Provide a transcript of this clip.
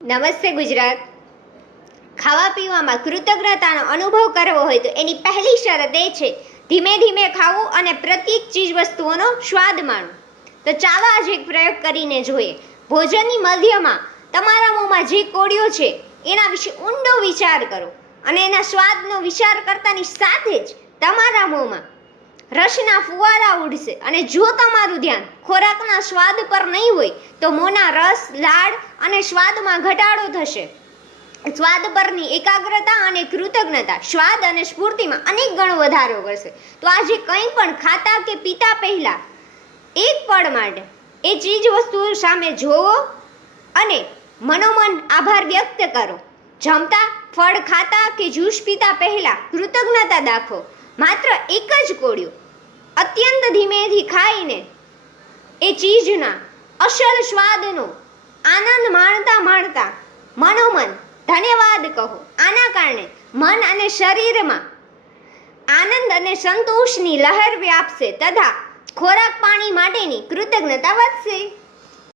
નમસ્તે ગુજરાત. ખાવા પીવામાં કૃતજ્ઞતાનો અનુભવ કરવો હોય તો એની પહેલી શરત એ છે ધીમે ધીમે ખાવું અને પ્રત્યેક ચીજ વસ્તુઓનો સ્વાદ માણવો. તો ચાલો આજે એક પ્રયોગ કરીને જોઈએ. ભોજનની મધ્યમાં તમારા મોંમાં જે કોળિયો છે એના વિશે ઊંડો વિચાર કરો અને એના સ્વાદનો વિચાર કરતાની સાથે જ તમારા મોંમાં રસના ફુવારા ઉડશે. અને જો તમારું ધ્યાન ખોરાકના સ્વાદ પર નહીં હોય તો મોંના રસ, લાળ અને સ્વાદમાં ઘટાડો થશે. સ્વાદ પરની એકાગ્રતા અને કૃતજ્ઞતા સ્વાદ અને સ્ફૂર્તિમાં અનેક ગણો વધારો કરશે. તો આજે કંઈ પણ ખાતા કે પીતા પહેલા એક પળ માટે એ ચીજ વસ્તુઓ સામે જોવો અને મનોમન આભાર વ્યક્ત કરો. જમતા, ફળ ખાતા કે જ્યુસ પીતા પહેલા કૃતજ્ઞતા દાખવો. માત્ર એક જ કોળિયો અત્યંત ધીમેથી ખાઈને એ ચીજના અસલ સ્વાદનો આનંદ માણતા માણતા મનોમન ધન્યવાદ કહો. આના કારણે મન અને શરીરમાં આનંદ અને સંતોષની લહેર વ્યાપશે તથા ખોરાક પાણી માટેની કૃતજ્ઞતા વધશે.